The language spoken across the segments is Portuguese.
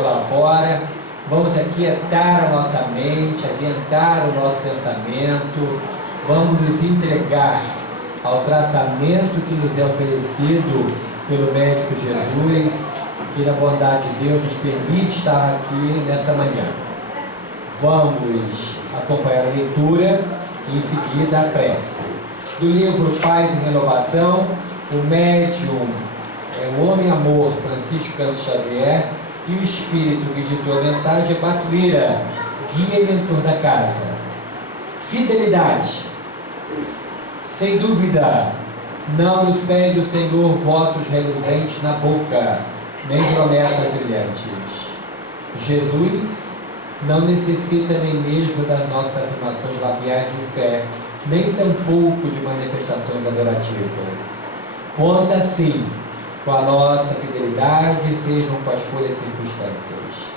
ficou lá fora. Vamos aquietar a nossa mente, adiantar o nosso pensamento. Vamos nos entregar ao tratamento que nos é oferecido pelo médico Jesus, que na bondade de Deus nos permite estar aqui nessa manhã. Vamos acompanhar a leitura e em seguida a prece. Do livro Paz e Renovação, o médium o Homem Amor, Francisco Cândido Xavier, e o Espírito que ditou a mensagem, Batuíra, guia e mentor da casa. Fidelidade. Sem dúvida, não nos pede o Senhor votos reluzentes na boca, nem promessas brilhantes. Jesus não necessita nem mesmo das nossas afirmações labiais de fé, nem tampouco de manifestações adorativas. Conta sim com a nossa fidelidade, sejam quais forem as circunstâncias.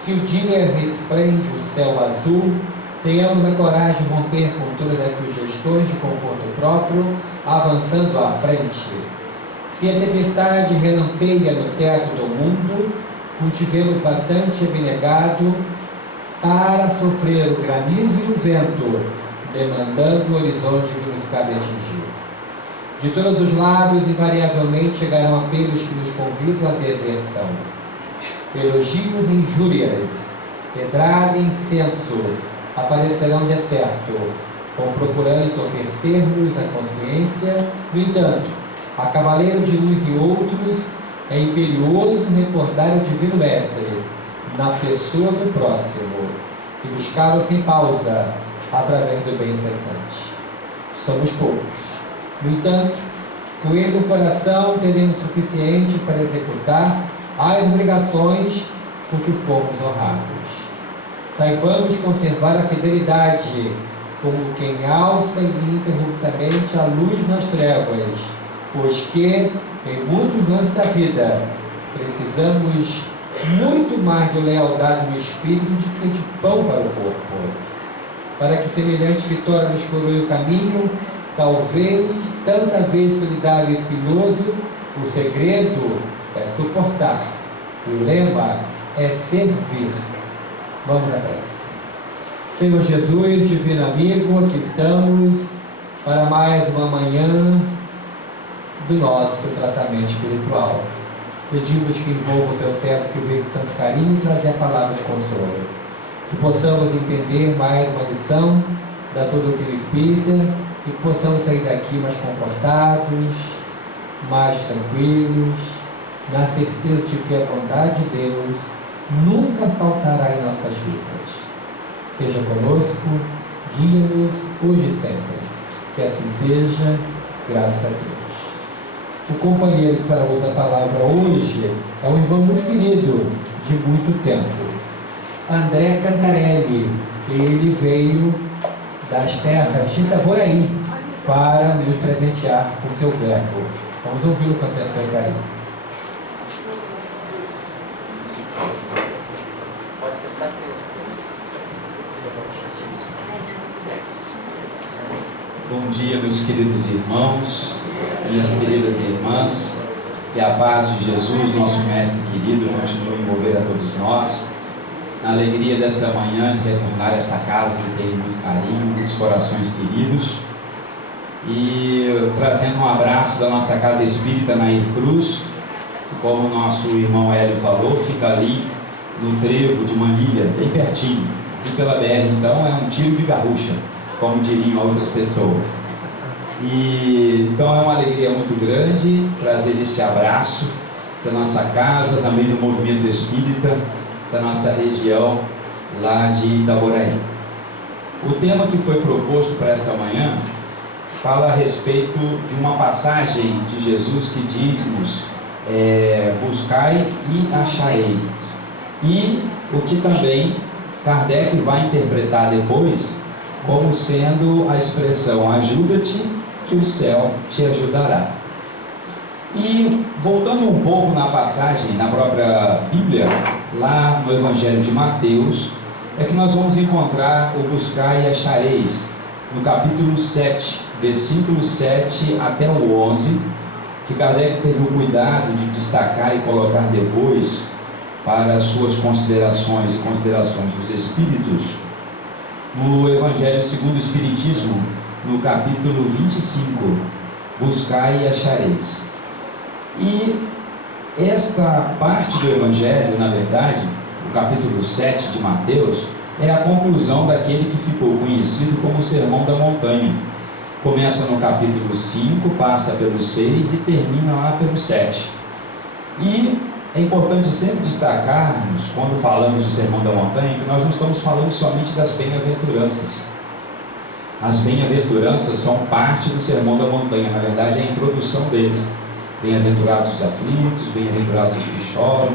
Se o dia resplende o céu azul, tenhamos a coragem de romper com todas as sugestões de conforto próprio, avançando à frente. Se a tempestade relampeia no teto do mundo, cultivemos bastante abnegado para sofrer o granizo e o vento, demandando o horizonte que nos cabe atingir. De todos os lados, invariavelmente, chegarão apelos que nos convidam à deserção. Elogios e injúrias, pedrada e incenso, aparecerão de certo, como procurando entorpecer-nos a consciência. No entanto, a cavaleiro de uns e outros, é imperioso recordar o Divino Mestre na pessoa do próximo e buscá-lo sem pausa, através do bem incessante. Somos poucos. No entanto, com ele no coração, teremos suficiente para executar as obrigações por que fomos honrados. Saibamos conservar a fidelidade, como quem alça ininterruptamente a luz nas trevas, pois que, em muitos lances da vida, precisamos muito mais de lealdade no espírito do que de pão para o corpo. Para que semelhante vitória nos coroe o caminho, talvez, tanta vez solidário e espinhoso, o segredo é suportar, o lema é servir. Vamos à prece. Senhor Jesus, divino amigo, aqui estamos para mais uma manhã do nosso tratamento espiritual. Pedimos que envolva o teu servo que veio com tanto carinho trazer a palavra de consolo. Que possamos entender mais uma lição da doutrina espírita e que possamos sair daqui mais confortados, mais tranquilos, na certeza de que a bondade de Deus nunca faltará em nossas vidas. Seja conosco, guia-nos hoje e sempre. Que assim seja, graças a Deus. O companheiro que fará uso da palavra hoje é um irmão muito querido, de muito tempo, André Cantarelli. Ele veio das terras de Itaboraí para nos presentear com seu verbo. Vamos ouvi-lo com atenção e carinho. Bom dia, meus queridos irmãos, minhas queridas irmãs, que a paz de Jesus, nosso Mestre querido, continue a envolver a todos nós. Na alegria desta manhã de retornar a esta casa que tem muito carinho, muitos corações queridos, e trazendo um abraço da nossa casa espírita Nair Cruz, que, como o nosso irmão Hélio falou, fica ali no trevo de Manilha, bem pertinho, aqui pela BR, então é um tiro de garrucha, como diriam outras pessoas. E então é uma alegria muito grande trazer esse abraço da nossa casa, também do movimento espírita da nossa região lá de Itaboraí. O tema que foi proposto para esta manhã fala a respeito de uma passagem de Jesus que diz-nos buscai e achareis, e o que também Kardec vai interpretar depois como sendo a expressão ajuda-te que o céu te ajudará. E voltando um pouco na passagem, na própria Bíblia, lá no Evangelho de Mateus, é que nós vamos encontrar o buscar e achareis, no capítulo 7, versículo 7 até o 11, que Kardec teve o cuidado de destacar e colocar depois para as suas considerações e considerações dos Espíritos no Evangelho segundo o Espiritismo, no capítulo 25, buscai e achareis. E esta parte do Evangelho, na verdade, o capítulo 7 de Mateus, é a conclusão daquele que ficou conhecido como o Sermão da Montanha. Começa no capítulo 5, passa pelo 6 e termina lá pelo 7. E é importante sempre destacarmos, quando falamos do Sermão da Montanha, que nós não estamos falando somente das bem-aventuranças. As bem-aventuranças são parte do Sermão da Montanha, na verdade é a introdução deles. Bem-aventurados os aflitos, bem-aventurados os que choram,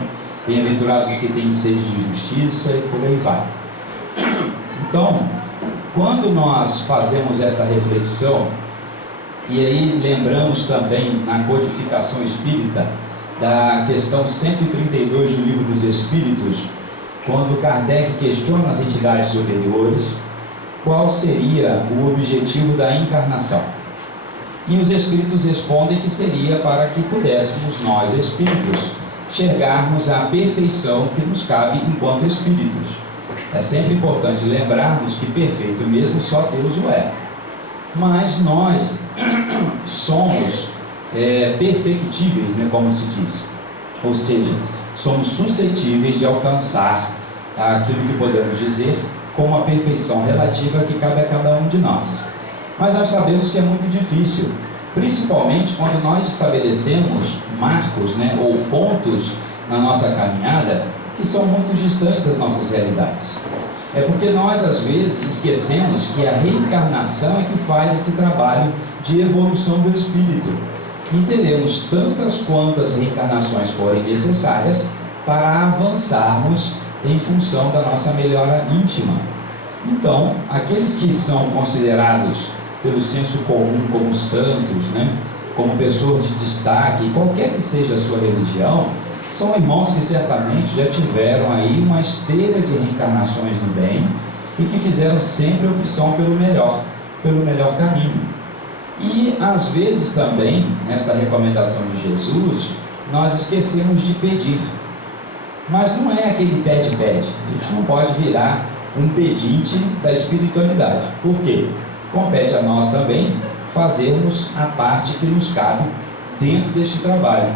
bem-aventurados os que têm sede de justiça, e por aí vai. Então, quando nós fazemos esta reflexão, e aí lembramos também na codificação espírita, da questão 132 do Livro dos Espíritos, quando Kardec questiona as entidades superiores, qual seria o objetivo da encarnação? E os Espíritos respondem que seria para que pudéssemos nós, Espíritos, chegarmos à perfeição que nos cabe enquanto Espíritos. É sempre importante lembrarmos que perfeito mesmo só Deus o é. Mas nós somos perfectíveis, né, como se diz. Ou seja, somos suscetíveis de alcançar aquilo que podemos dizer como a perfeição relativa que cabe a cada um de nós. Mas nós sabemos que é muito difícil, principalmente quando nós estabelecemos marcos, né, ou pontos na nossa caminhada que são muito distantes das nossas realidades. É porque nós às vezes esquecemos que a reencarnação é que faz esse trabalho de evolução do espírito. E teremos tantas quantas reencarnações forem necessárias para avançarmos em função da nossa melhora íntima. Então, aqueles que são considerados pelo senso comum como santos, né, como pessoas de destaque, qualquer que seja a sua religião, são irmãos que certamente já tiveram aí uma esteira de reencarnações no bem e que fizeram sempre a opção pelo melhor caminho. E às vezes também, nesta recomendação de Jesus, nós esquecemos de pedir. Mas não é aquele pede-pede. A gente não pode virar um pedinte da espiritualidade. Por quê? Compete a nós também fazermos a parte que nos cabe dentro deste trabalho.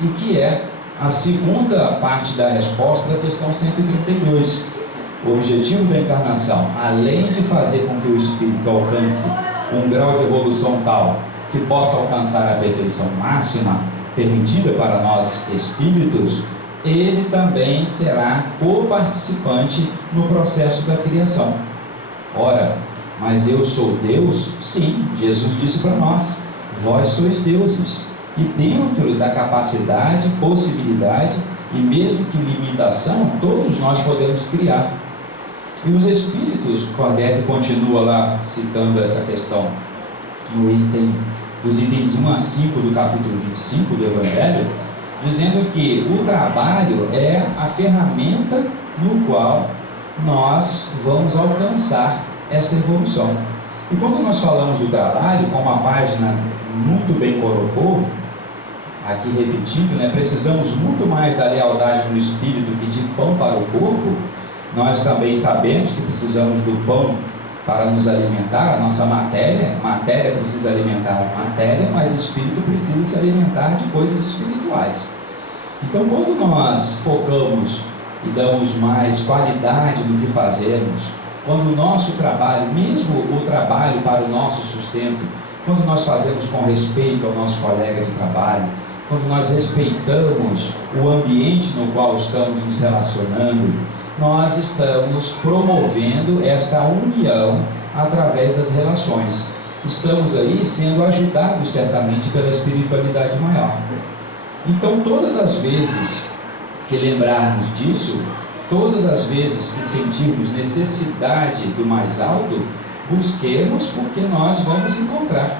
E que é a segunda parte da resposta da questão 132. O objetivo da encarnação, além de fazer com que o espírito alcance um grau de evolução tal que possa alcançar a perfeição máxima permitida para nós espíritos, ele também será co-participante no processo da criação. Ora, mas eu sou Deus? Sim, Jesus disse para nós, vós sois deuses, e dentro da capacidade, possibilidade e mesmo que limitação, todos nós podemos criar. E os Espíritos, Kardec continua lá citando essa questão dos itens 1 a 5 do capítulo 25 do Evangelho, dizendo que o trabalho é a ferramenta no qual nós vamos alcançar esta evolução. E quando nós falamos do trabalho, como a página muito bem colocou, aqui repetindo, né, precisamos muito mais da lealdade no espírito que de pão para o corpo. Nós também sabemos que precisamos do pão para nos alimentar, a nossa matéria precisa alimentar a matéria, mas o espírito precisa se alimentar de coisas espirituais. Então, quando nós focamos e damos mais qualidade no que fazemos, quando o nosso trabalho, mesmo o trabalho para o nosso sustento, quando nós fazemos com respeito ao nosso colega de trabalho, quando nós respeitamos o ambiente no qual estamos nos relacionando, nós estamos promovendo esta união através das relações. Estamos aí sendo ajudados certamente pela espiritualidade maior. Então, todas as vezes que lembrarmos disso, todas as vezes que sentirmos necessidade do mais alto, busquemos, porque nós vamos encontrar.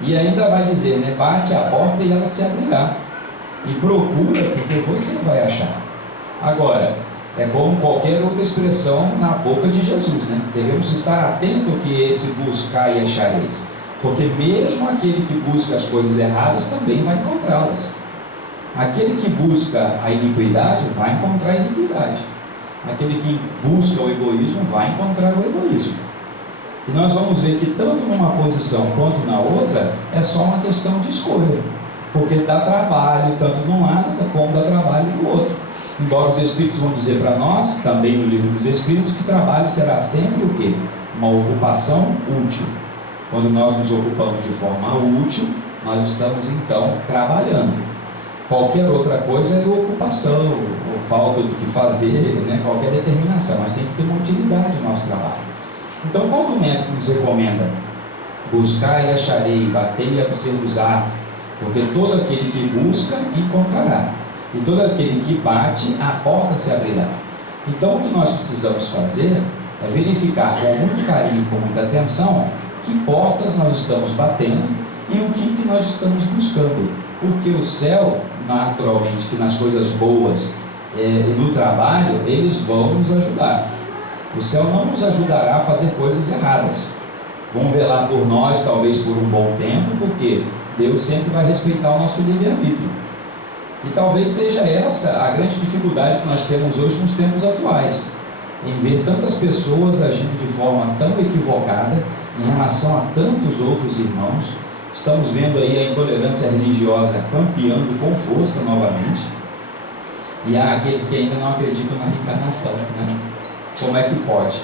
E ainda vai dizer, né? Bate a porta e ela se abrirá. E procura, porque você vai achar. Agora, é como qualquer outra expressão na boca de Jesus, né? Devemos estar atentos que esse buscar e achareis. Porque mesmo aquele que busca as coisas erradas também vai encontrá-las. Aquele que busca a iniquidade vai encontrar a iniquidade. Aquele que busca o egoísmo vai encontrar o egoísmo. E nós vamos ver que tanto numa posição quanto na outra é só uma questão de escolha, porque dá trabalho tanto num lado como dá trabalho no outro. Embora os Espíritos vão dizer para nós, também no livro dos Espíritos, que trabalho será sempre o quê? Uma ocupação útil. Quando nós nos ocupamos de forma útil, nós estamos então trabalhando. Qualquer outra coisa é ocupação, ou falta do que fazer, né? Qualquer determinação, mas tem que ter uma utilidade no nosso trabalho. Então, quando o Mestre nos recomenda buscar e acharei, bater e a porque todo aquele que busca encontrará, e todo aquele que bate, a porta se abrirá. Então, o que nós precisamos fazer é verificar com muito carinho, com muita atenção, que portas nós estamos batendo e o que nós estamos buscando. Porque o céu, naturalmente, que nas coisas boas e no trabalho, eles vão nos ajudar. O céu não nos ajudará a fazer coisas erradas. Vão velar por nós, talvez por um bom tempo, porque Deus sempre vai respeitar o nosso livre-arbítrio. E talvez seja essa a grande dificuldade que nós temos hoje nos tempos atuais, em ver tantas pessoas agindo de forma tão equivocada em relação a tantos outros irmãos. Estamos vendo aí a intolerância religiosa campeando com força novamente, e há aqueles que ainda não acreditam na reencarnação, né? Como é que pode?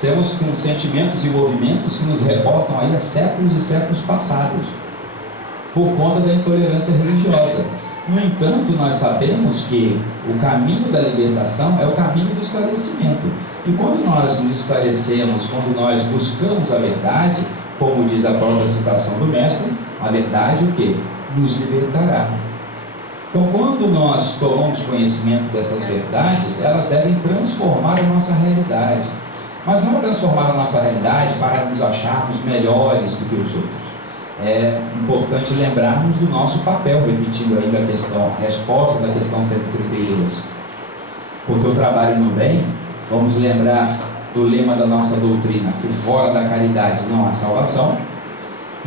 Temos com sentimentos e movimentos que nos reportam aí a séculos e séculos passados, por conta da intolerância religiosa. No entanto, nós sabemos que o caminho da libertação é o caminho do esclarecimento. E quando nós nos esclarecemos, quando nós buscamos a verdade, como diz a própria citação do Mestre, a verdade o quê? Nos libertará. Então, quando nós tomamos conhecimento dessas verdades, elas devem transformar a nossa realidade. Mas não transformar a nossa realidade para nos acharmos melhores do que os outros. É importante lembrarmos do nosso papel, repetindo ainda a resposta da questão 132. Porque o trabalho no bem, vamos lembrar do lema da nossa doutrina, que fora da caridade não há salvação.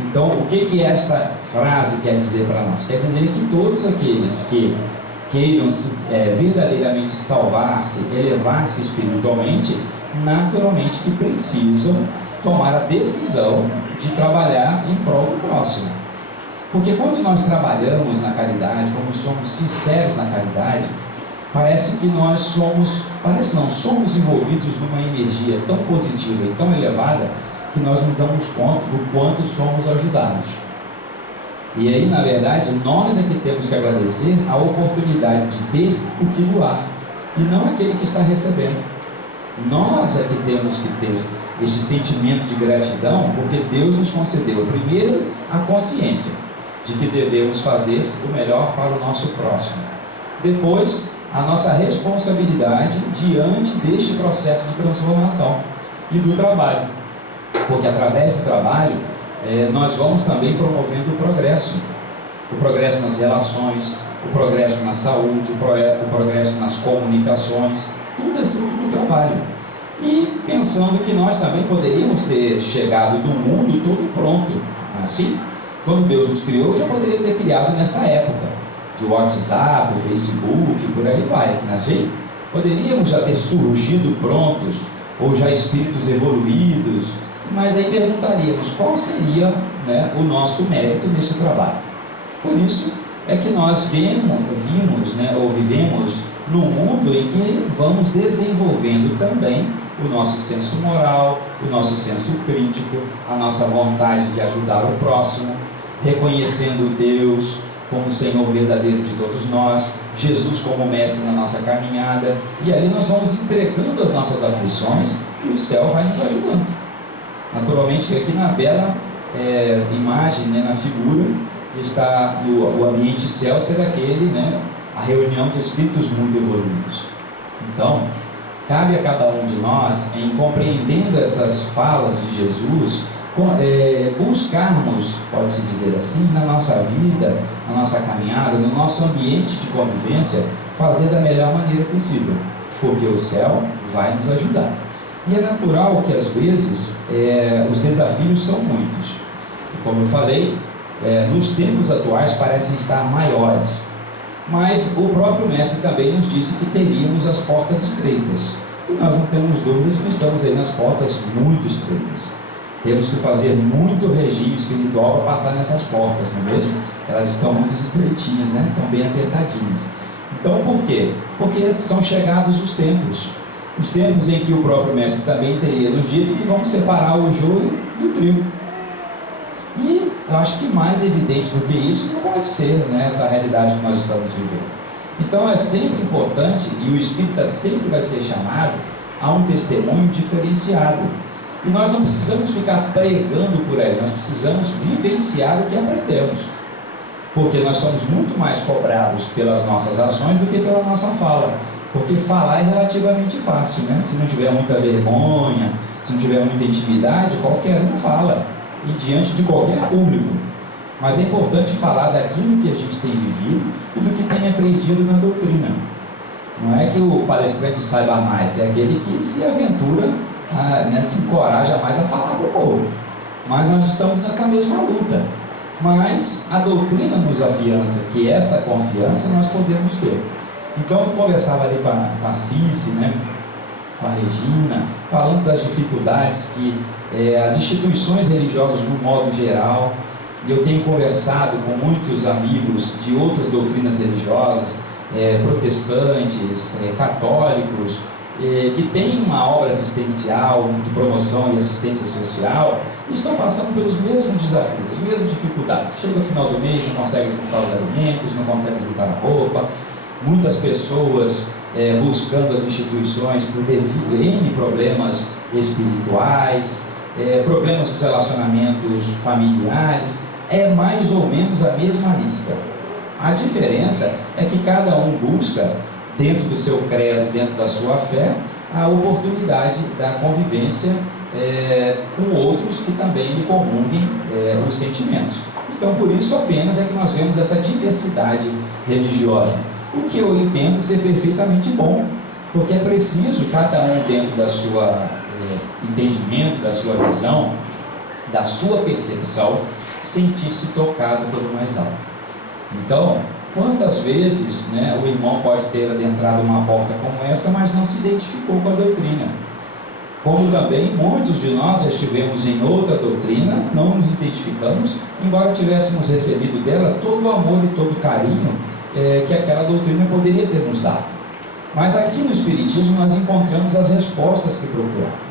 Então, o que esta frase quer dizer para nós? Quer dizer que todos aqueles que queiram verdadeiramente salvar-se, elevar-se espiritualmente, naturalmente que precisam tomar a decisão de trabalhar em prol do próximo. Porque quando nós trabalhamos na caridade, quando somos sinceros na caridade, parece que nós somos envolvidos numa energia tão positiva e tão elevada que nós não damos conta do quanto somos ajudados. E aí, na verdade, nós é que temos que agradecer a oportunidade de ter o que doar, e não aquele que está recebendo. Nós é que temos que ter este sentimento de gratidão, porque Deus nos concedeu, primeiro, a consciência de que devemos fazer o melhor para o nosso próximo. Depois, a nossa responsabilidade diante deste processo de transformação e do trabalho. Porque através do trabalho, nós vamos também promovendo o progresso nas relações, o progresso na saúde, o progresso nas comunicações. Tudo é fruto do trabalho. E pensando que nós também poderíamos ter chegado do mundo todo pronto, assim, quando Deus nos criou, já poderia ter criado nessa época, de WhatsApp, Facebook, por aí vai, assim, poderíamos já ter surgido prontos, ou já espíritos evoluídos, mas aí perguntaríamos qual seria, né, o nosso mérito nesse trabalho. Por isso é que nós vimos, né, ou vivemos num mundo em que vamos desenvolvendo também o nosso senso moral, o nosso senso crítico, a nossa vontade de ajudar o próximo, reconhecendo Deus como o Senhor verdadeiro de todos nós, Jesus como mestre na nossa caminhada, e ali nós vamos entregando as nossas aflições e o céu vai nos ajudando. Naturalmente, aqui na bela imagem, né, na figura, que está o ambiente céu, será aquele, né, a reunião de espíritos muito evoluídos. Então, cabe a cada um de nós, em compreendendo essas falas de Jesus, buscarmos, pode-se dizer assim, na nossa vida, na nossa caminhada, no nosso ambiente de convivência, fazer da melhor maneira possível, porque o céu vai nos ajudar. E é natural que às vezes os desafios são muitos. E como eu falei, nos tempos atuais parecem estar maiores. Mas o próprio mestre também nos disse que teríamos as portas estreitas. E nós não temos dúvidas que estamos aí nas portas muito estreitas. Temos que fazer muito regime espiritual para passar nessas portas, não é mesmo? Elas estão muito estreitinhas, né? Estão bem apertadinhas. Então, por quê? Porque são chegados os tempos em que o próprio mestre também teria nos dito que vamos separar o joio do trigo. E eu acho que mais evidente do que isso não pode ser, né, essa realidade que nós estamos vivendo. Então é sempre importante, e o espírita sempre vai ser chamado a um testemunho diferenciado. E nós não precisamos ficar pregando por aí, nós precisamos vivenciar o que aprendemos. Porque nós somos muito mais cobrados pelas nossas ações do que pela nossa fala. Porque falar é relativamente fácil, né? Se não tiver muita vergonha, se não tiver muita intimidade, qualquer um fala, e diante de qualquer público. Mas é importante falar daquilo que a gente tem vivido e do que tem aprendido na doutrina. Não é que o palestrante saiba mais, é aquele que se aventura, né, se encoraja mais a falar para o povo. Mas nós estamos nessa mesma luta. Mas a doutrina nos afiança que essa confiança nós podemos ter. Então eu conversava ali com a Cici, né, com a Regina, falando das dificuldades que as instituições religiosas de um modo geral, e eu tenho conversado com muitos amigos de outras doutrinas religiosas, protestantes, católicos, que têm uma obra assistencial, de promoção e assistência social, e estão passando pelos mesmos desafios, as mesmas dificuldades. Chega no final do mês, não consegue juntar os alimentos, não consegue juntar a roupa. Muitas pessoas buscando as instituições por N problemas espirituais, problemas dos relacionamentos familiares. É mais ou menos a mesma lista. A diferença é que cada um busca, dentro do seu credo, dentro da sua fé, a oportunidade da convivência com outros que também lhe comunguem os sentimentos. Então, por isso apenas é que nós vemos essa diversidade religiosa, o que eu entendo ser perfeitamente bom, porque é preciso cada um dentro da sua entendimento, da sua visão, da sua percepção, sentir-se tocado pelo mais alto. Então, quantas vezes, né, o irmão pode ter adentrado uma porta como essa, mas não se identificou com a doutrina? Como também muitos de nós já estivemos em outra doutrina, não nos identificamos, embora tivéssemos recebido dela todo o amor e todo o carinho que aquela doutrina poderia ter nos dado. Mas aqui no Espiritismo nós encontramos as respostas que procuramos.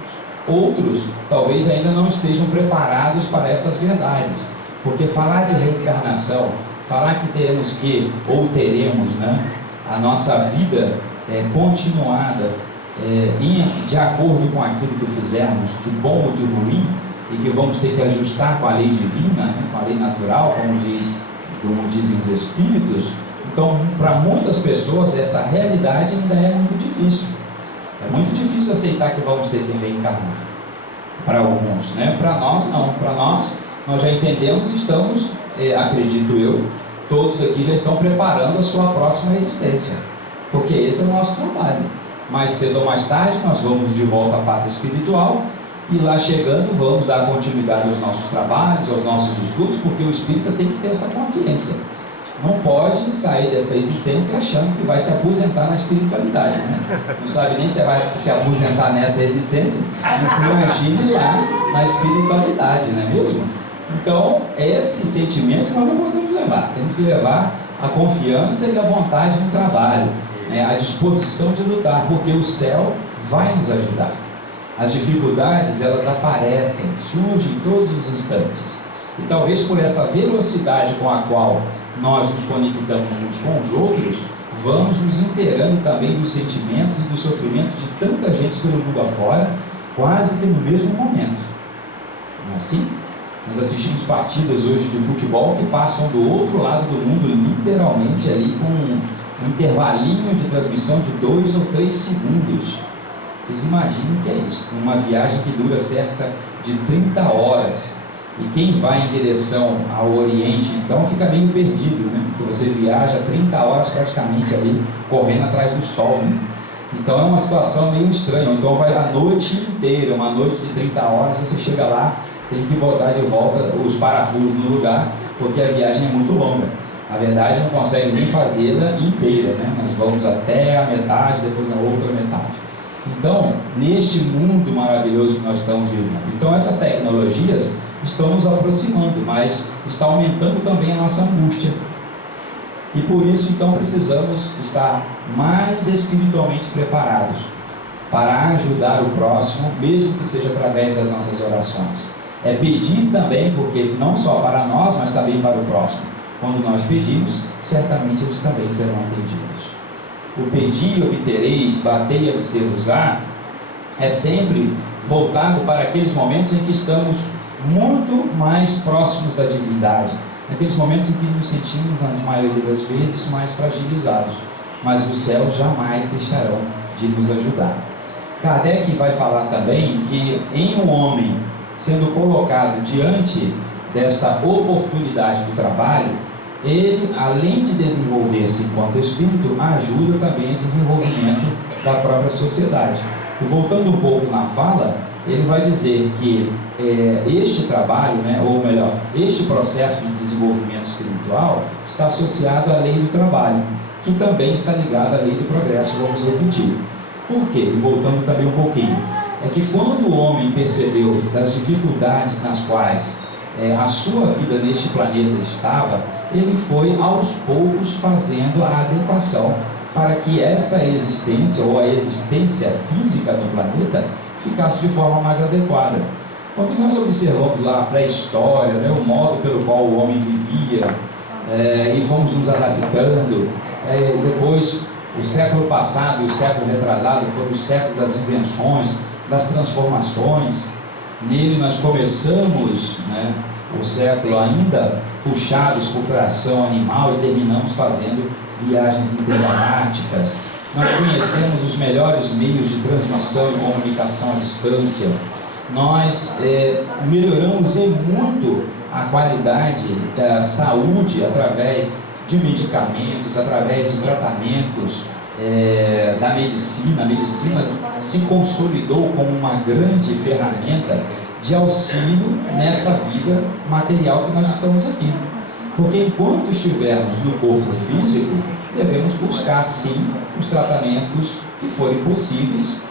Outros talvez ainda não estejam preparados para estas verdades, porque falar de reencarnação, falar que teremos teremos, né, a nossa vida continuada de acordo com aquilo que fizermos, de bom ou de ruim, e que vamos ter que ajustar com a lei divina, né, com a lei natural, como dizem os Espíritos. Então, para muitas pessoas, esta realidade ainda é muito difícil. É muito difícil aceitar que vamos ter que reencarnar. Para alguns, né? Para nós não. Para nós já entendemos, estamos, acredito eu, todos aqui já estão preparando a sua próxima existência, porque esse é o nosso trabalho. Mais cedo ou mais tarde nós vamos de volta à pátria espiritual, e lá chegando vamos dar continuidade aos nossos trabalhos, aos nossos estudos, porque o espírita tem que ter essa consciência. Não pode sair dessa existência achando que vai se aposentar na espiritualidade, né? Não sabe nem se vai se aposentar nessa existência, imagine lá na espiritualidade, não é mesmo? Então, esse sentimento nós não podemos levar. Temos que levar a confiança e a vontade no trabalho, né? A disposição de lutar, porque o céu vai nos ajudar. As dificuldades, elas aparecem, surgem em todos os instantes. E talvez por essa velocidade com a qual nós nos conectamos uns com os outros, vamos nos inteirando também dos sentimentos e dos sofrimentos de tanta gente pelo mundo afora, quase que no mesmo momento. Não é assim? Nós assistimos partidas hoje de futebol que passam do outro lado do mundo, literalmente ali com um intervalinho de transmissão de 2 ou 3 segundos. Vocês imaginam o que é isso? Uma viagem que dura cerca de 30 horas. E quem vai em direção ao Oriente, então, fica meio perdido, né? Porque você viaja 30 horas praticamente ali, correndo atrás do sol, né? Então é uma situação meio estranha. Então vai a noite inteira, uma noite de 30 horas, você chega lá, tem que botar de volta os parafusos no lugar, porque a viagem é muito longa. Na verdade, não consegue nem fazê-la inteira, né? Nós vamos até a metade, depois na outra metade. Então, neste mundo maravilhoso que nós estamos vivendo, então essas tecnologias estão nos aproximando, mas está aumentando também a nossa angústia. E por isso, então, precisamos estar mais espiritualmente preparados para ajudar o próximo, mesmo que seja através das nossas orações. É pedir também, porque não só para nós, mas também para o próximo. Quando nós pedimos, certamente eles também serão atendidos. O pedir e obtereis, batei e observar, é sempre voltado para aqueles momentos em que estamos muito mais próximos da divindade, naqueles momentos em que nos sentimos, na maioria das vezes, mais fragilizados, mas os céus jamais deixarão de nos ajudar. Kardec vai falar também que em um homem sendo colocado diante desta oportunidade do trabalho, ele, além de desenvolver-se enquanto espírito, ajuda também o desenvolvimento da própria sociedade. E voltando um pouco na fala, ele vai dizer que este trabalho, ou melhor, este processo de desenvolvimento espiritual está associado à lei do trabalho, que também está ligada à lei do progresso, vamos repetir. Por quê? E voltando também um pouquinho, é que quando o homem percebeu das dificuldades nas quais a sua vida neste planeta estava, ele foi aos poucos fazendo a adequação para que esta existência, ou a existência física do planeta, ficasse de forma mais adequada. Quando nós observamos lá a pré-história, o modo pelo qual o homem vivia, e fomos nos adaptando, depois o século passado e o século retrasado foi o século das invenções, das transformações. Nele nós começamos o século ainda puxados por tração animal e terminamos fazendo viagens intergalácticas. Nós conhecemos os melhores meios de transmissão e comunicação à distância. Nós melhoramos em muito a qualidade da saúde através de medicamentos, através de tratamentos, da medicina. A medicina se consolidou como uma grande ferramenta de auxílio nesta vida material que nós estamos aqui. Porque enquanto estivermos no corpo físico, devemos buscar sim os tratamentos que forem possíveis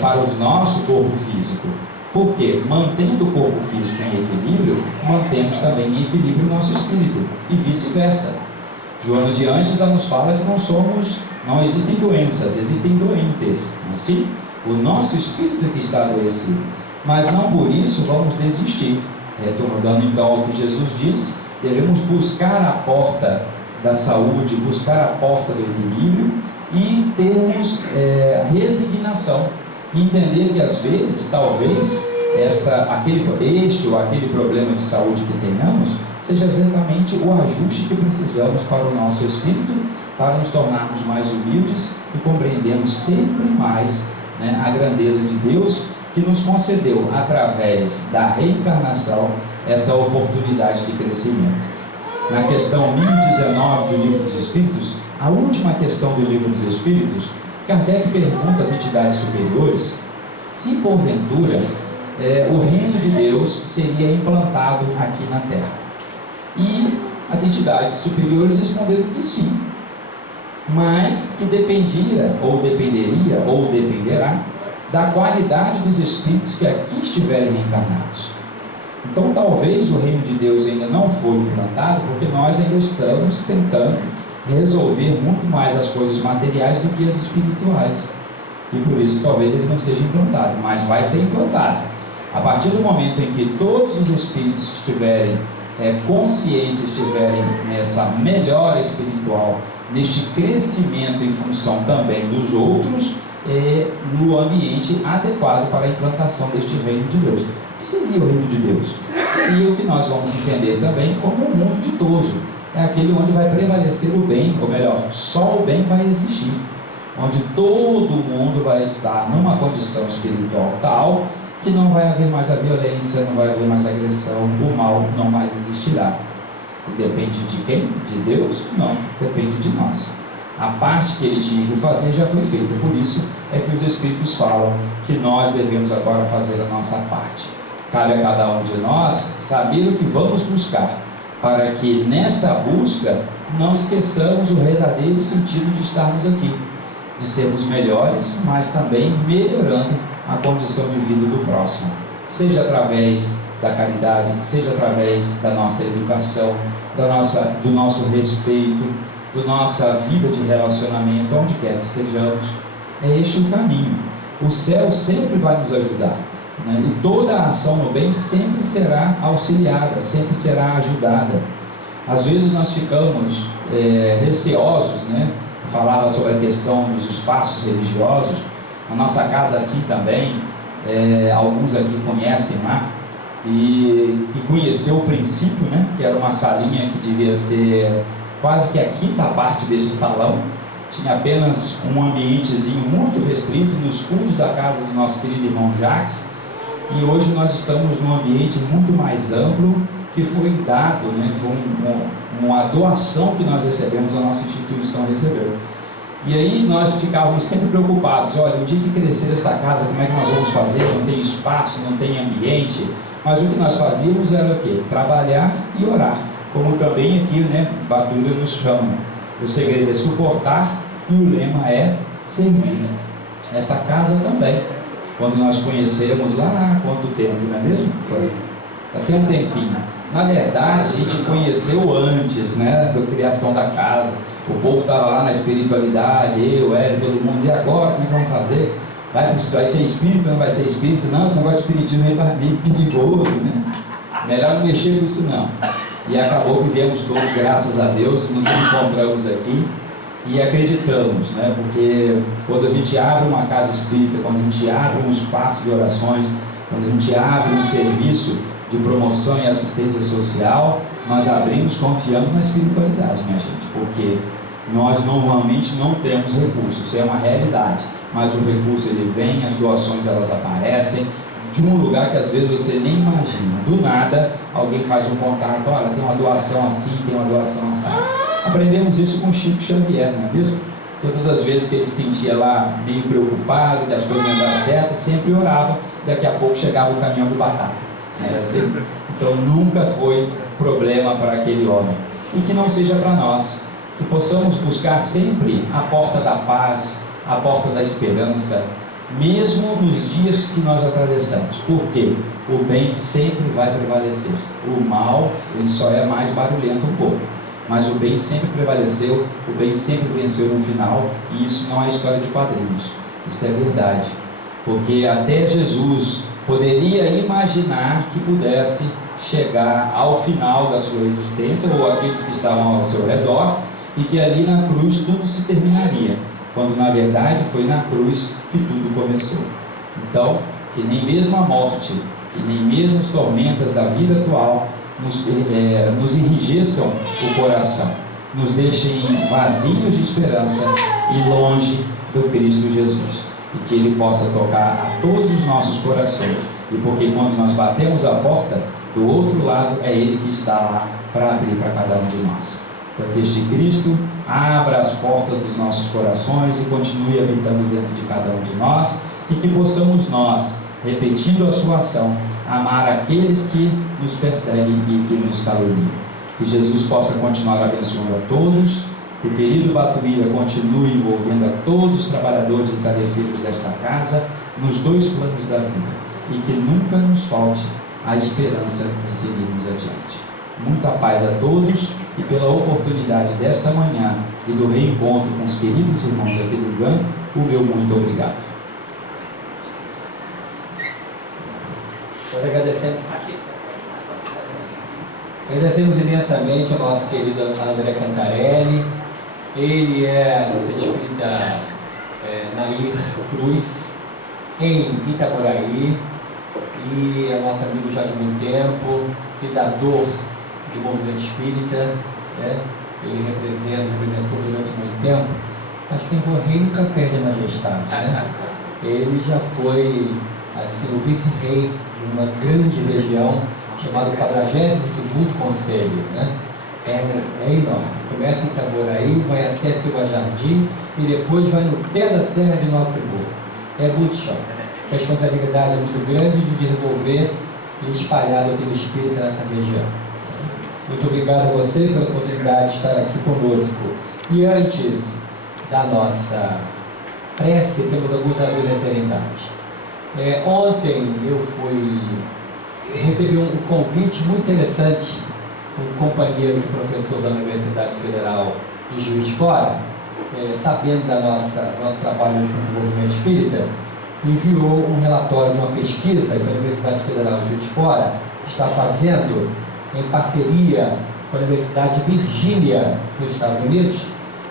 para o nosso corpo físico. Porque mantendo o corpo físico em equilíbrio, mantemos também em equilíbrio o nosso espírito, e vice-versa. Joana de Anjos já nos fala que não existem doenças, existem doentes, não é assim? O nosso espírito que está adoecido, mas não por isso vamos desistir. Retornando então ao que Jesus disse, devemos buscar a porta da saúde, buscar a porta do equilíbrio e termos resignação, entender que às vezes, talvez, este ou aquele problema de saúde que tenhamos, seja exatamente o ajuste que precisamos para o nosso espírito, para nos tornarmos mais humildes e compreendermos sempre mais a grandeza de Deus, que nos concedeu, através da reencarnação, esta oportunidade de crescimento. Na questão 1019 do Livro dos Espíritos, a última questão do Livro dos Espíritos, Kardec pergunta às entidades superiores se, porventura, o reino de Deus seria implantado aqui na Terra. E as entidades superiores responderam que sim, mas que dependeria, ou dependerá, da qualidade dos espíritos que aqui estiverem reencarnados. Então talvez o reino de Deus ainda não foi implantado, porque nós ainda estamos tentando resolver muito mais as coisas materiais do que as espirituais, e por isso talvez ele não seja implantado, mas vai ser implantado. A partir do momento em que todos os espíritos que estiverem consciência, estiverem nessa melhora espiritual, neste crescimento em função também dos outros, no ambiente adequado para a implantação deste reino de Deus. O que seria o reino de Deus? Seria o que nós vamos entender também como um mundo ditoso. É aquele onde vai prevalecer o bem, ou melhor, só o bem vai existir, onde todo mundo vai estar numa condição espiritual tal que não vai haver mais a violência, não vai haver mais a agressão, o mal não mais existirá. E depende de quem? De Deus? Não, depende de nós. A parte que ele tinha que fazer já foi feita, por isso é que os Espíritos falam que nós devemos agora fazer a nossa parte. Cabe a cada um de nós saber o que vamos buscar, para que nesta busca não esqueçamos o verdadeiro sentido de estarmos aqui, de sermos melhores, mas também melhorando a condição de vida do próximo, seja através da caridade, seja através da nossa educação, do nosso respeito, da nossa vida de relacionamento, onde quer que estejamos. É este o caminho. O céu sempre vai nos ajudar, né? E toda a ação no bem sempre será auxiliada, sempre será ajudada. Às vezes nós ficamos receosos, né? Falava sobre a questão dos espaços religiosos. A nossa casa assim também, alguns aqui conhecem lá, e conheceu o princípio, né? Que era uma salinha que devia ser quase que a quinta parte deste salão. Tinha apenas um ambientezinho muito restrito nos fundos da casa do nosso querido irmão Jacques, e hoje nós estamos num ambiente muito mais amplo, que foi dado, né? Foi uma doação que nós recebemos, a nossa instituição recebeu. E aí nós ficávamos sempre preocupados: olha, o dia que crescer esta casa, como é que nós vamos fazer? Não tem espaço, não tem ambiente. Mas o que nós fazíamos era o quê? Trabalhar e orar, como também aqui, né, Batuira nos chama. O segredo é suportar e o lema é servir. Esta casa também, quando nós conhecemos lá há quanto tempo, não é mesmo? Até um tempinho. Na verdade, a gente conheceu antes, né, da criação da casa. O povo estava lá na espiritualidade, eu, todo mundo. E agora, como é que vamos fazer? Vai ser espírito, não vai ser espírito? Não, esse negócio de espiritismo é meio perigoso, né? Melhor não mexer com isso não. E acabou que viemos todos, graças a Deus, nos encontramos aqui e acreditamos, né? Porque quando a gente abre uma casa espírita, quando a gente abre um espaço de orações, quando a gente abre um serviço de promoção e assistência social, nós abrimos confiando na espiritualidade, né, gente? Porque nós normalmente não temos recursos, isso é uma realidade, mas o recurso ele vem, as doações elas aparecem de um lugar que às vezes você nem imagina. Do nada alguém faz um contato: olha, tem uma doação assim, tem uma doação assim. Aprendemos isso com Chico Xavier, não é mesmo? Todas as vezes que ele se sentia lá meio preocupado, que as coisas não davam certo, sempre orava, daqui a pouco chegava o caminhão de batata. Era assim. Então nunca foi problema para aquele homem. E que não seja para nós, que possamos buscar sempre a porta da paz, a porta da esperança, mesmo nos dias que nós atravessamos. Porque o bem sempre vai prevalecer. O mal, ele só é mais barulhento um pouco, mas o bem sempre prevaleceu, o bem sempre venceu no final. E isso não é história de quadrinhos, isso é verdade. Porque até Jesus poderia imaginar que pudesse chegar ao final da sua existência, ou aqueles que estavam ao seu redor, e que ali na cruz tudo se terminaria, quando na verdade foi na cruz que tudo começou. Então, que nem mesmo a morte e nem mesmo as tormentas da vida atual nos enrijeçam o coração, nos deixem vazios de esperança e longe do Cristo Jesus, e que Ele possa tocar a todos os nossos corações, e porque quando nós batemos a porta, do outro lado é Ele que está lá para abrir para cada um de nós. Para que este Cristo abra as portas dos nossos corações e continue habitando dentro de cada um de nós, e que possamos nós, repetindo a sua ação, amar aqueles que nos perseguem e que nos caluniam. Que Jesus possa continuar abençoando a todos, que o querido Batuíra continue envolvendo a todos os trabalhadores e tarefeiros desta casa nos dois planos da vida, e que nunca nos falte a esperança de seguirmos adiante. Muita paz a todos, e pela oportunidade desta manhã e do reencontro com os queridos irmãos aqui do GAN, o meu muito obrigado. Agradecemos imensamente ao nosso querido André Cantarelli. Ele é nosso espírita Nair Cruz, em Itaboraí, e é nosso amigo já de muito tempo, cuidador do movimento espírita, né? Ele representou durante muito tempo, mas quem for rei nunca perde a majestade, né? Ele já foi assim, o vice-rei de uma grande região chamada 42º Conselho, né? É enorme. Começa em Itaboraí, vai até Silva Jardim e depois vai no pé da Serra de Nova Friburgo. É muito chão. A responsabilidade é muito grande de desenvolver e espalhar aquele espírito nessa região. Muito obrigado a você pela oportunidade de estar aqui conosco. E antes da nossa prece, temos alguns avisos a serem dados. Ontem eu recebi um convite muito interessante, um companheiro de professor da Universidade Federal de Juiz de Fora, sabendo da nosso trabalho junto com o movimento espírita, enviou um relatório de uma pesquisa que a Universidade Federal de Juiz de Fora está fazendo em parceria com a Universidade de Virgínia, nos Estados Unidos,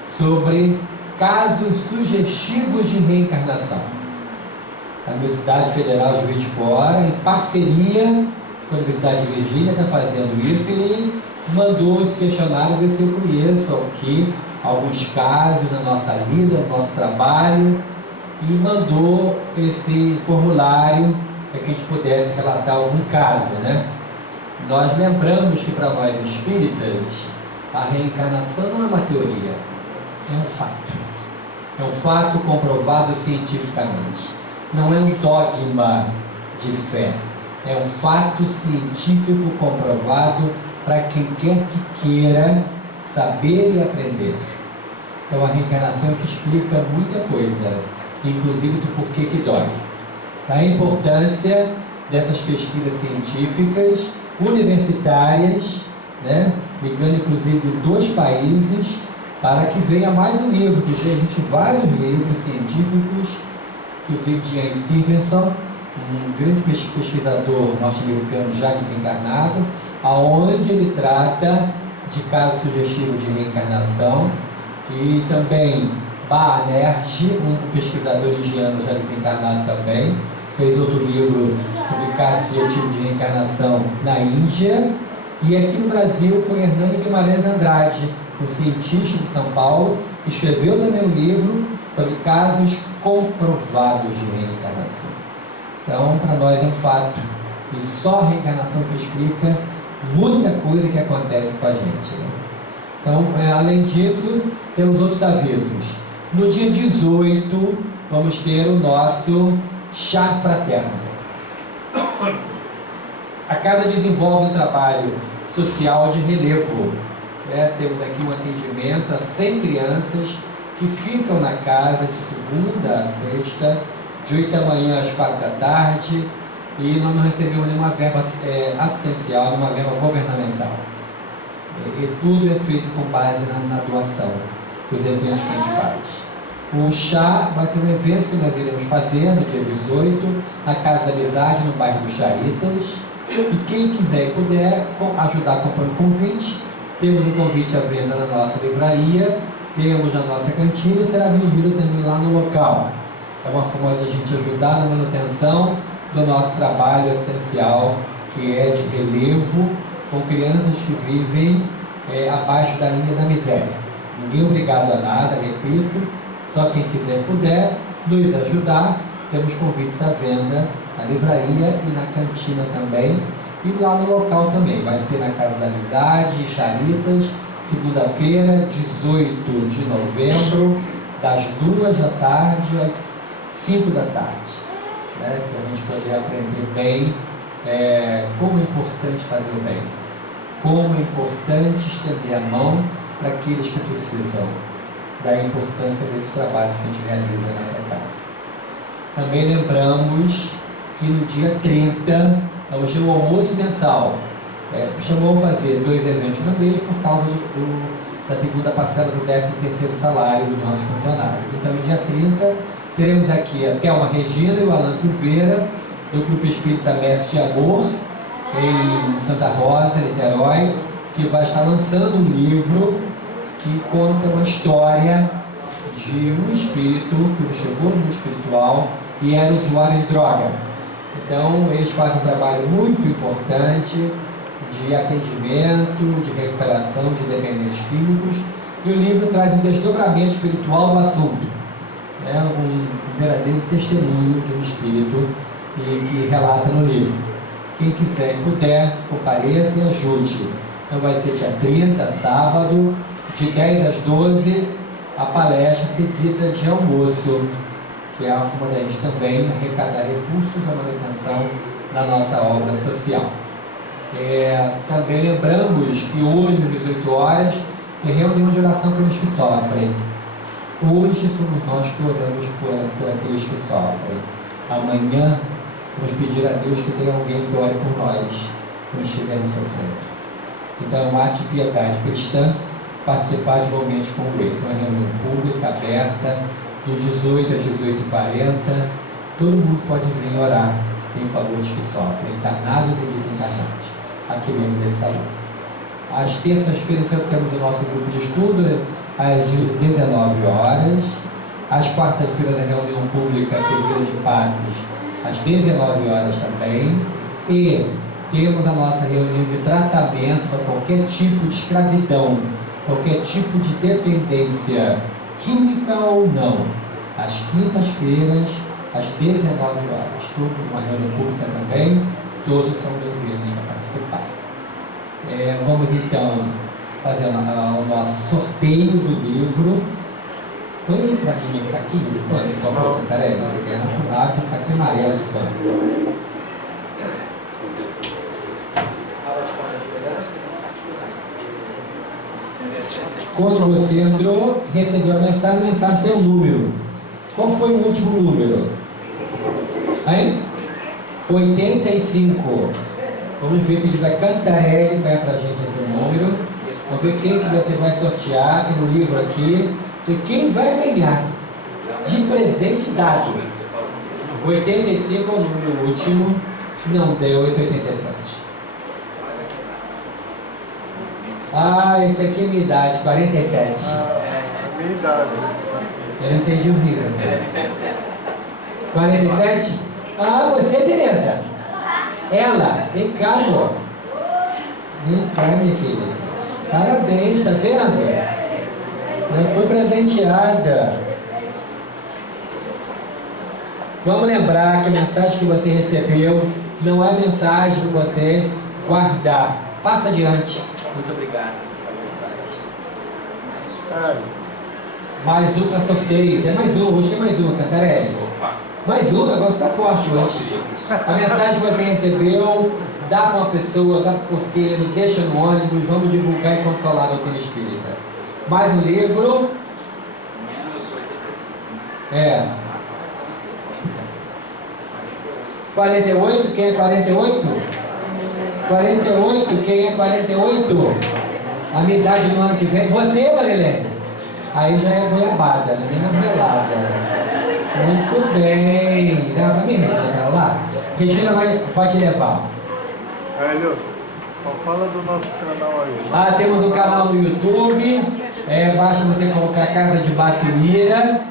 sobre casos sugestivos de reencarnação. A Universidade Federal de Juiz de Fora, em parceria com a Universidade de Virgínia, está fazendo isso e mandou esse questionário ver se eu conheço aqui alguns casos na nossa vida, no nosso trabalho, e mandou esse formulário para que a gente pudesse relatar algum caso, né? Nós lembramos que para nós espíritas, a reencarnação não é uma teoria, é um fato. É um fato comprovado cientificamente. Não é um dogma de fé. É um fato científico comprovado para quem quer que queira saber e aprender. Então a reencarnação é que explica muita coisa, inclusive do porquê que dói. A importância dessas pesquisas científicas universitárias, né, ligando inclusive 2 países, para que venha mais um livro, que existem vários livros científicos, inclusive de Ian Stevenson, um grande pesquisador norte-americano já desencarnado, aonde ele trata de casos sugestivos de reencarnação, e também Banerjee, um pesquisador indiano já desencarnado também, fez outro livro sobre casos sugestivos de reencarnação na Índia, e aqui no Brasil foi Hernani Guimarães Andrade, um cientista de São Paulo, que escreveu também um livro sobre casos comprovados de reencarnação. Então, para nós é um fato, e só a reencarnação que explica muita coisa que acontece com a gente, né? Então, além disso, temos outros avisos. No dia 18, vamos ter o nosso chá fraterno. A casa desenvolve um trabalho social de relevo. Temos aqui um atendimento a 100 crianças que ficam na casa de segunda a sexta, de 8 da manhã às 4 da tarde, e nós não recebemos nenhuma verba assistencial, nenhuma verba governamental. E tudo é feito com base na doação, dos eventos que a gente faz. O chá vai ser um evento que nós iremos fazer no dia 18, na Casa da Amizade, no bairro dos Charitas. E quem quiser e puder ajudar comprando o convite, temos um convite à venda na nossa livraria, temos na nossa cantina e será vendido também lá no local. É uma forma de a gente ajudar na manutenção do nosso trabalho assistencial, que é de relevo com crianças que vivem abaixo da linha da miséria. Ninguém é obrigado a nada, repito, só quem quiser e puder nos ajudar. Temos convites à venda na livraria e na cantina também, e lá no local também. Vai ser na Casa da Amizade, Charitas, segunda-feira, 18 de novembro, das 2 da tarde às 5 da tarde, né? Para a gente poder aprender bem como é importante fazer o bem, como é importante estender a mão para aqueles que precisam, da importância desses trabalhos que a gente realiza nessa casa. Também lembramos que no dia 30, hoje é o almoço mensal. Chamou a fazer 2 eventos no mês por causa da segunda parcela do 13º salário dos nossos funcionários. Então, no dia 30, teremos aqui a Thelma Regina e o Alan Silveira, do Grupo Espírita Mestre de Amor, em Santa Rosa, Niterói, que vai estar lançando um livro que conta uma história de um espírito que chegou no mundo espiritual e era usuário de droga. Então, eles fazem um trabalho muito importante de atendimento, de recuperação de dependentes químicos, e o livro traz um desdobramento espiritual do assunto, um verdadeiro testemunho de um espírito que relata no livro. Quem quiser e puder, compareça e ajude. Então vai ser dia 30, sábado, de 10 às 12, a palestra seguida de almoço, que é uma forma da gente também arrecadar recursos da manutenção da nossa obra social. Também lembramos que hoje, às 18 horas, tem reunião de oração pelos que sofrem. Hoje somos nós que oramos por aqueles que sofrem. Amanhã, vamos pedir a Deus que tenha alguém que ore por nós, quando estivermos sofrendo. Então é um ato de piedade cristã participar de momentos como esse. É uma reunião pública, aberta, de 18 às 18h40. Todo mundo pode vir orar em favor dos que sofrem, encarnados e desencarnados, aqui mesmo nesse salão. Às terças-feiras sempre temos o nosso grupo de estudo, às 19 horas. Às quartas-feiras, a reunião pública Seguida de Passes, às 19 horas também. E temos a nossa reunião de tratamento para qualquer tipo de escravidão, qualquer tipo de dependência, química ou não, às quintas-feiras, às 19 horas. Tudo uma reunião pública também, todos são bem-vindos para participar. Vamos então fazer o nosso sorteio do livro. Põe para mim esse aqui, por favor, Cantarelli, fica aqui amarelo de pano. Quando você entrou, recebeu a mensagem tem um número. Qual foi o último número? Hein? 85. Vamos ver, pedir da Cantarelli, vai pra gente aqui o número. Vamos ver quem que você vai sortear, tem um livro aqui. E quem vai ganhar de presente dado. 85 é o número último, não deu esse 87. Esse aqui é minha idade, 47. Minha idade. Eu não entendi o riso. 47? Você, Tereza. Ela, vem cá, amor. Vem cá, minha querida. Parabéns, tá vendo? Ela foi presenteada. Vamos lembrar que a mensagem que você recebeu não é mensagem para você guardar. Passa adiante. Muito obrigado. Mais um para sorteio. Tem mais um. Hoje tem mais um, Cantarelli. Mais um, o negócio está forte hoje. A mensagem que você recebeu, dá para uma pessoa, dá para o porteiro, deixa no ônibus, vamos divulgar e consolar a doutrina espírita. Mais um livro. 48, quem é 48? 48, quem é 48? A minha idade no ano que vem. Você, Marilene? Aí já é goiabada, menina velada. Muito bem. Dá pra mim, Regina, lá? Regina vai te levar. Velho, fala do nosso canal aí. Temos um canal no YouTube. Basta você colocar Casa de Batumira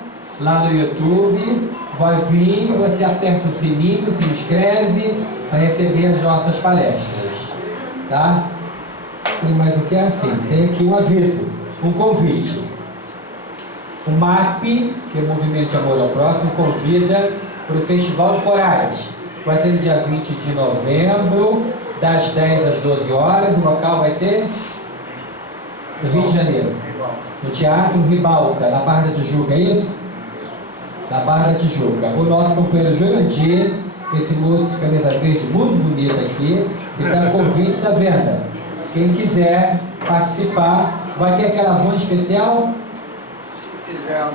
lá no YouTube. Vai vir, você aperta o sininho, se inscreve para receber as nossas palestras. Tá? Tem mais o que é assim? Tem aqui um aviso, um convite. O MAP, que é o Movimento de Amor ao Próximo, convida para o Festival de Corais. Vai ser no dia 20 de novembro, das 10 às 12 horas. O local vai ser no Rio de Janeiro, no Teatro Ribalta, na Barra da Tijuca, é isso? Na Barra da Tijuca. O nosso companheiro Jurandir, esse moço de camisa verde muito bonito aqui, ele está com convites à venda. Quem quiser participar, vai ter aquela van especial.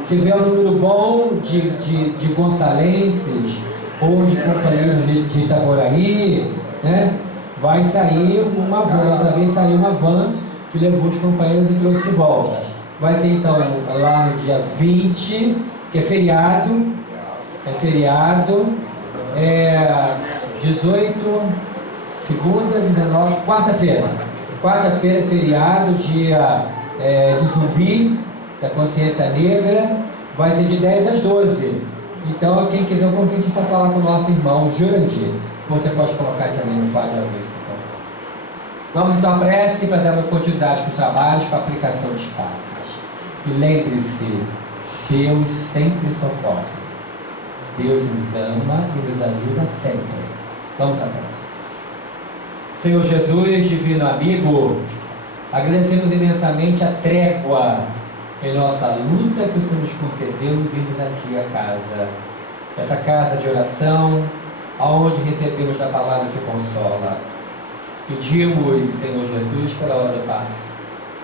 Se tiver um número bom de gonçalenses ou de companheiros de Itaboraí, né? Vai sair uma van, também saiu uma van que levou os companheiros e trouxe de volta. Vai ser então lá no dia 20, que é feriado, 18, segunda, 19, quarta-feira. Quarta-feira é feriado, dia de Zumbi, da Consciência Negra, vai ser de 10 às 12. Então, quem quiser o convite, é só falar com o nosso irmão Jurandir. Você pode colocar isso ali no quadro da vez, por favor. Vamos então à prece para dar continuidade com os trabalhos para a aplicação dos passos. E lembre-se, Deus sempre socorre. Deus nos ama e nos ajuda sempre. Vamos à prece. Senhor Jesus, divino amigo, agradecemos imensamente a trégua em nossa luta que o Senhor nos concedeu e vimos aqui a casa. Essa casa de oração, onde recebemos a palavra que consola. Pedimos, Senhor Jesus, pela hora da paz,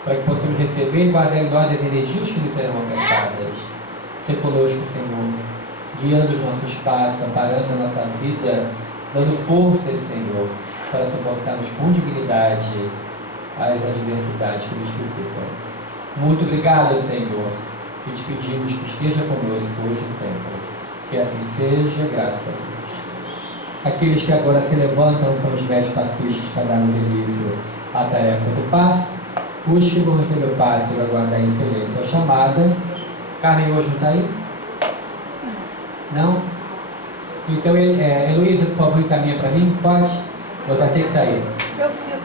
para que possamos receber e guardar em nós as energias que nos serão afetadas. Ser conosco, Senhor, guiando os nossos passos, amparando a nossa vida, dando forças, Senhor, para suportarmos com dignidade as adversidades que nos visitam. Muito obrigado, Senhor, e te pedimos que esteja conosco hoje e sempre. Que assim seja, graças a Deus. Aqueles que agora se levantam são os médicos passistas para darmos início à tarefa do passe. Os que vão receber o passe vão aguardar em silêncio a chamada. Carmen hoje não está aí? Não? Então, Heloísa, por favor, encaminha para mim. Pode? Ou vai ter que sair? Meu filho.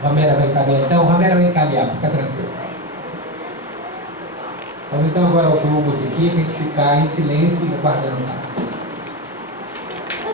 Ramera vai encaminhar então? Ramera vai encaminhar, fica tranquilo. Vamos então agora ouvir uma musiquinha para ficar em silêncio e aguardando o passe.